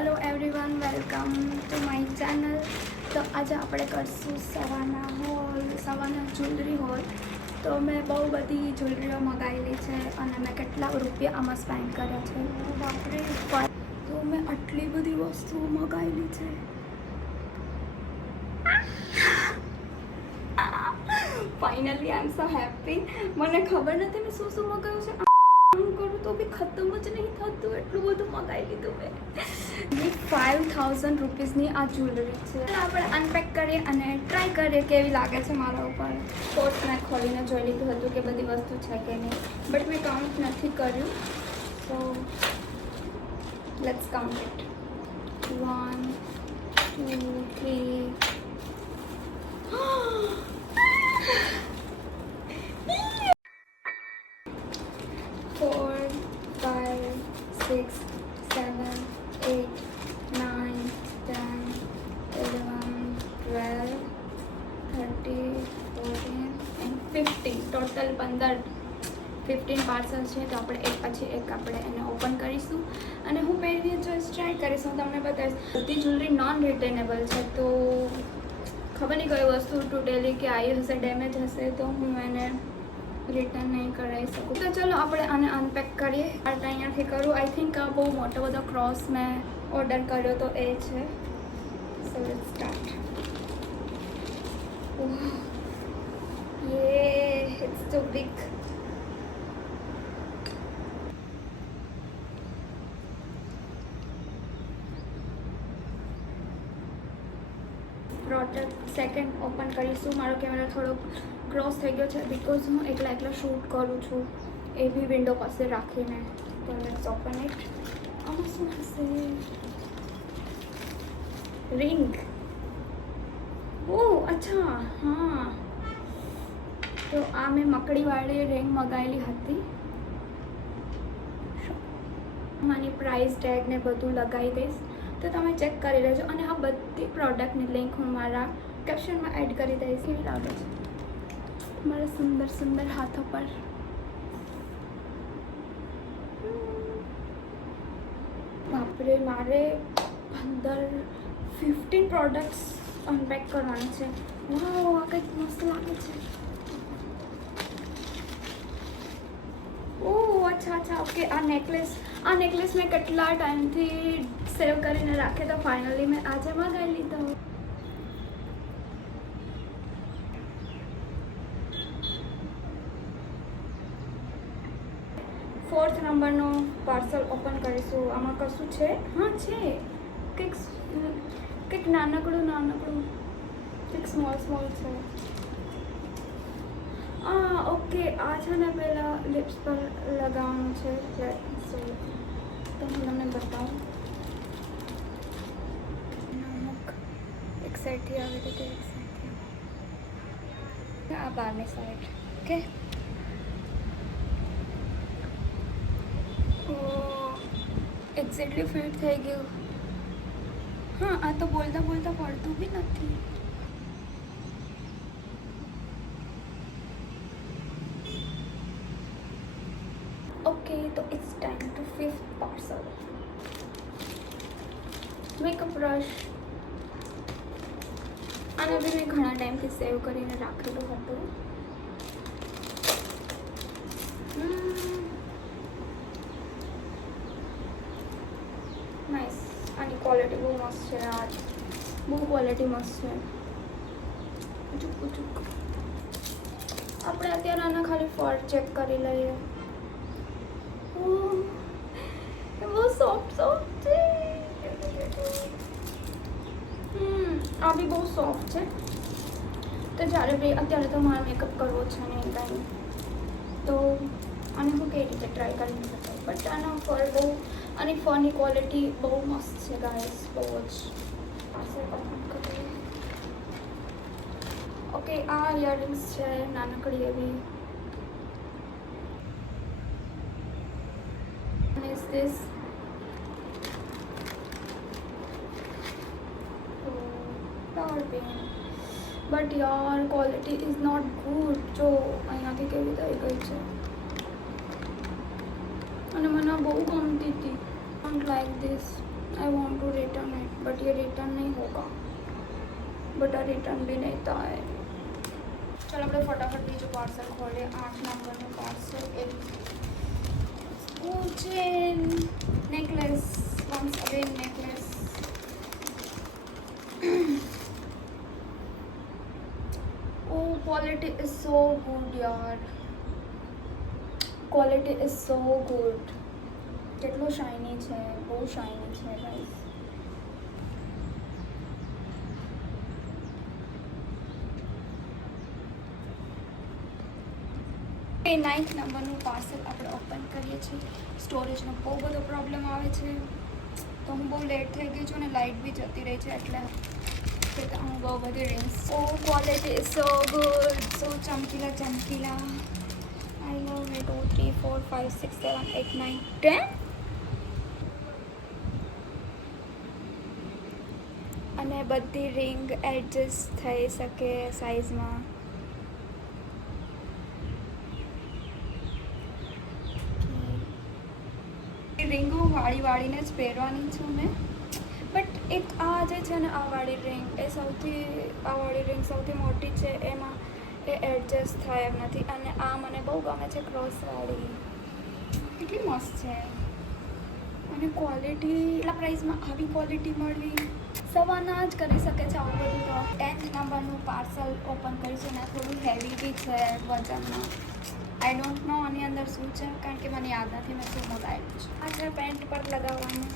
Hello everyone, welcome to my channel. तो आज આપણે કરશું સવારના જ્વેલરી હોલ। તો મેં બહુ બધી જ્વેલરીઓ મંગાવેલી છે અને મેં કેટલા રૂપિયા આમાં સ્પેન્ડ કર્યા છે બાપરે। તો મેં આટલી બધી વસ્તુઓ મંગાવેલી છે। ફાઇનલી આઈ એમ સો હેપી। મને ખબર નથી મેં શું મંગાવ્યું છે। કરું તો બી ખતમ જ નહીં થતું, એટલું બધું મંગાવી લીધું મેં। 5000 રૂપીસની આ જ્વેલરી છે। આપણે અનપેક કરીએ અને ટ્રાય કરીએ કેવી લાગે છે મારા ઉપર। પોર્ટ મેં ખોલીને જોઈ લીધું હતું કે બધી વસ્તુ છે કે નહીં, બટ મેં કાઉન્ટ નથી કર્યું। So let's count it. 1 2 3 4 5 6 7 8 9 10 11 12 13 14 and 15 total 15 parcel છે। તો આપણે એક પછી એક આપણે એને ઓપન કરીશું અને હું પહેલી ચોઈસ ટ્રાય કરીશ। હું તમને બતાવીશ। બધી જ્વેલરી નોન રિટર્નેબલ છે, તો ખબર નહીં કઈ વસ્તુ તૂટેલી કે આવી હશે, ડેમેજ હશે, તો હું એને રિટર્ન નહીં કરાવી શકું। તો ચલો આપણે આને અનપેક કરીએ। અહીંયાથી કરું। આઈ થિંક આ બહુ મોટો બધો ક્રોસ મેં ઓર્ડર કર્યો તો એ છે। So let's start. Yeah it's too big. Product second open કરીશું। મારો કેમેરા થોડો ક્રોસ થઈ ગયો છે બિકોઝ હું એકલા શૂટ કરું છું, એ બી વિન્ડો પાસે રાખીને। તો લેટ્સ ઓપન ઇટ। આમાં શું હશે? રિંગ। ઓહ અચ્છા, હા। તો આ મેં મકડીવાળી રિંગ મંગાવેલી હતી। આની પ્રાઇસ ટેગ ને બધું લગાવી દઈશ, તો તમે ચેક કરી લેજો। અને આ બધી પ્રોડક્ટની લિંક હું મારા કેપ્શનમાં એડ કરી દઈશ। કેવી લાગે છે મારા સુંદર સુંદર હાથો પર? બાપરે, મારે 15 પ્રોડક્ટ્સ અનપેક કરવાની છે। વાવ, આ કંઈક મસ્ત લાગે છે। ઓહ અચ્છા, ઓકે। આ નેકલેસ મેં કેટલા ટાઈમથી સેવ કરીને રાખે, તો ફાઇનલી મેં આજે મંગાવી લીધો। ફોર્થ નંબરનો પાર્સલ ઓપન કરીશું। આમાં કશું છે? હા છે, કંઈક નાનકડું કંઈક સ્મોલ છે। ઓકે, આ છે ને પહેલાં લિપ્સ પર લગાવવાનું છે। તો હું તમને બતાવું। નમક એક સાઈડથી આવે તો એક સાઈડથી, આ બહારની સાઈડ। ઓકે, એક્ઝેક્ટલી ફિટ થઈ ગયું। હા, આ તો બોલતા પડતું બી નથી। ઓકે, તો it's time to fifth parcel. Makeup brush. આને બી મેં ઘણા ટાઈમથી સેવ કરીને રાખેલું હતું। નાઇસ, આની ક્વોલિટી બહુ મસ્ત છે। બહુ ક્વોલિટી મસ્ત છે। આપણે અત્યારે આના ખાલી ફર ચેક કરી લઈએ। બહુ સોફ્ટ છે। આ બી બહુ સોફ્ટ છે। તો જ્યારે બી અત્યારે તો મારે મેકઅપ કરવો છે ને કાંઈ, તો આને હું કઈ રીતે ટ્રાય કરી શકું, બટ આના ફર બહુ, આની ફરની ક્વોલિટી બહુ મસ્ત છે ગાઈસ, બહુ જ। ઓકે, આ ઇયરિંગ્સ છે નાનકડી એવી। is this power pin, but your quality is not good। જો અહીંયાથી કેવી થઈ ગઈ છે અને મને બહુ ગમતી હતી। Don't like this। I want to return it but ये रिटर्न नहीं होगा बट रिटर्न भी नहीं था है चलो આપણે ફટાફટ બીજું પાર્સલ ખોલીએ 8 નંબરનું પાર્સલ એક chain necklace once again necklace oh quality is so good યાર ક્વોલિટી ઇઝ સો ગુડ કેટલું શાઇની છે બહુ શાઇની છે ગાઈસ એ 9th નંબરનું પાર્સલ આપણે ઓપન કરીએ છીએ સ્ટોરેજનો બહુ બધો પ્રોબ્લેમ આવે છે તો હું બહુ લેટ થઈ ગઈ છું અને લાઇટ બી જતી રહી છે એટલે હું બહુ બધી rings oh quality is so good so ચમકીલા ચમકીલા આઈ લવ ઇટ 2 3 4 5 6 7 8 9 10 અને બધી રિંગ એડજસ્ટ થઈ શકે સાઇઝમાં રિંગો વાળીને જ પહેરવાની છું મેં બટ એક આ જે છે ને આ વાળી રિંગ સૌથી મોટી છે એમાં એ એડજસ્ટ થાય એમ નથી અને આ મને બહુ ગમે છે ક્રોસવાળી કેટલી મસ્ત છે અને ક્વોલિટી એટલા પ્રાઇસમાં આવી ક્વોલિટી મળવી સવારના જ કરી શકે છે આવું બધું તો 10th નંબરનું પાર્સલ ઓપન કરીશું ને થોડું હેવી બી છે વજનમાં આઈ ડોન્ટ નો આની અંદર શું છે કારણ કે મને યાદ નથી મેં શું મંગાવ્યું છે આ છે પેન્ટ પર લગાવવાનું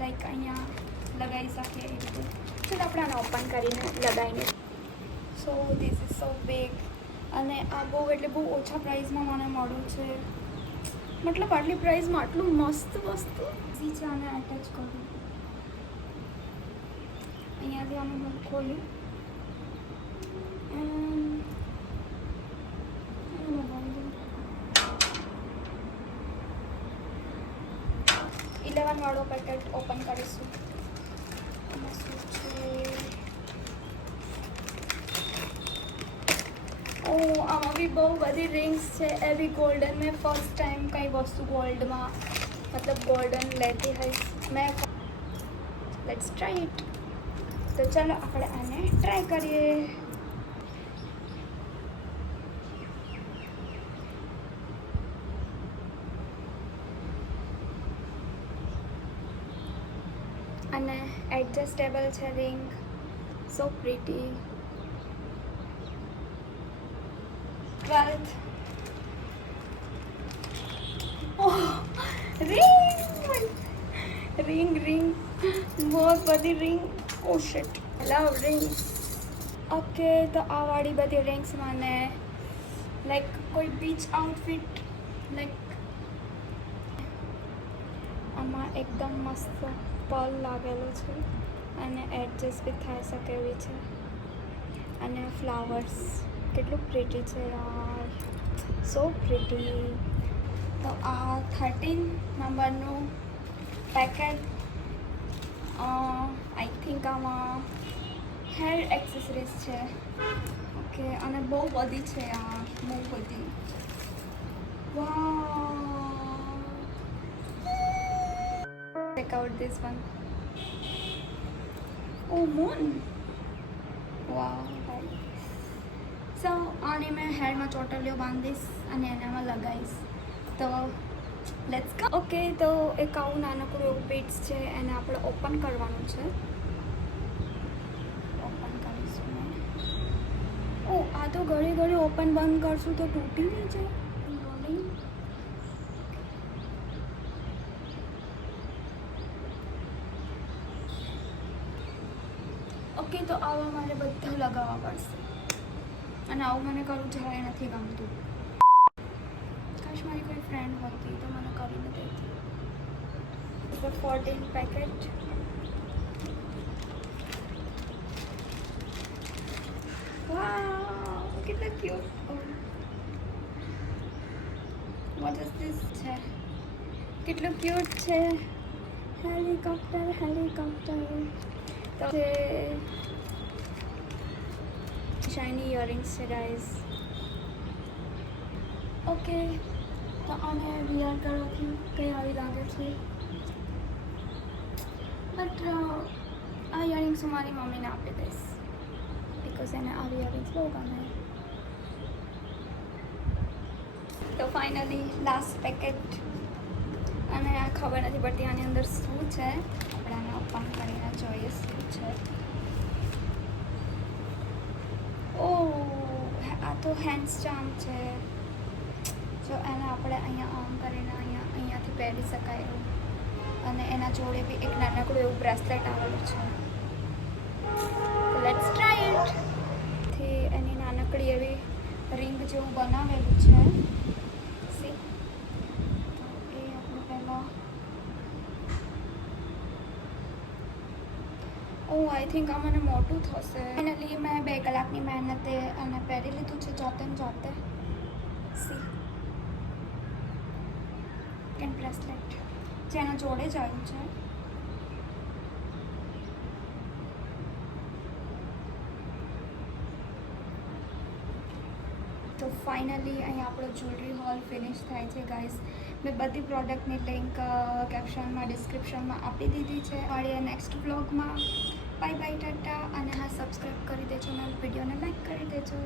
લાઈક અહીંયા લગાવી શકીએ એ રીતે ચાલો આપણે આને ઓપન કરીને લગાવીને so this is so big અને આ બહુ એટલે બહુ ઓછા પ્રાઇસમાં મને મળ્યું છે મતલબ આટલી પ્રાઇસમાં આટલું મસ્ત વસ્તુ જી છે આને અટેચ કરું અહીંયાથી આનું હું ખોલ્યું 11 વાળો પેકેટ ઓપન કરીશું એમાં શું છે ઓ આમાં બી બહુ બધી રિંગ્સ છે એ બી ગોલ્ડન મેં ફર્સ્ટ ટાઈમ કંઈ વસ્તુ ગોલ્ડમાં મતલબ ગોલ્ડન લેતી હોઈશ મેં લેટ્સ ટ્રાય ઇટ તો ચાલો આપણે આને ટ્રાય કરીએ અને એડજસ્ટેબલ છે રિંગ સો પ્રીટી 12th ring बहुत बड़ी ring oh shit love rings okay तो आ वाली बड़ी रिंग्स माने लाइक कोई बीच आउटफिट लाइक आमा एकदम मस्त પલ લાગેલો છે અને એડજસ્ટ બી થઈ શકે એવી છે અને ફ્લાવર્સ કેટલું પ્રીટી છે યાર સો પ્રીટી તો આ 13 નંબરનું પેકેટ આઈ થિંક આમાં હેર એક્સેસરીઝ છે ઓકે અને બહુ બધી છે યાર બહુ બધી વાવ check out this one oh moon wow so આને મેં હેરમાં ચોટલીઓ બાંધીશ અને એનામાં લગાવીશ તો લેટ્સ ગો ઓકે તો એક આવું નાનકડું એવું બીટ્સ છે એને આપણે ઓપન કરવાનું છે ઓપન કરીશું ઓ આ તો ઘડી ઘડી ઓપન બંધ કરશું તો તૂટી નહીં જાય ઓકે તો આવા મારે બધા લગાવવા પડશે અને આવું મને કરવું જરાય નથી ગમતું કાશ મારી કોઈ ફ્રેન્ડ હોતી તો મને કરીને દેતી 14 પેકેટ વાવ કેટલા ક્યુટ વોટ ઇઝ ધીસ છે કેટલું ક્યુટ છે હેલિકોપ્ટર તો શાઇની ઇયરિંગ્સ છે ગાઈઝ ઓકે તો આને વિયર કરવાથી કંઈ આવી લાગે છે બટ આ ઇયરિંગ્સ હું મારી મમ્મીને આપી દઈશ બિકોઝ એને આવી ઇયરિંગ્સ બહુ ગમે. તો ફાઇનલી લાસ્ટ પેકેટ, અને આ ખબર નથી પડતી આની અંદર શું છે. આપણે આને ઓપન કરીને જોઈએ શું છે. ઓહ, આ તો હેન્ડ સ્ટામ્પ છે. જો એને આપણે અહીંયા આમ કરીને અહીંયાથી પહેરી શકાય એવું, અને એના જોડે બી એક નાનકડું એવું બ્રેસલેટ આવેલું છે. Let's try it. થી એની નાનકડી એવી રિંગ જેવું બનાવેલું છે. સી, તો એ આપણે પહેલાં આઈ થિંક આ મને મોટું થશે. ફાઇનલી મેં 2 કલાકની મહેનતે અને પહેરી લીધું છે જાતે ને જાતે. સી એન્ડ બ્રેસલેટ જેના જોડે જ આવ્યું છે. તો ફાઇનલી અહીં આપણો જ્વેલરી હોલ ફિનિશ થાય છે ગાઈઝ. મેં બધી પ્રોડક્ટની લિંક કેપ્શનમાં ડિસ્ક્રિપ્શનમાં આપી દીધી છે. મળીએ નેક્સ્ટ વ્લોગમાં. Bye bye, Tata. અને હા, સબસ્ક્રાઈબ કરી દેજો અને વિડીયોને લાઈક કરી દેજો.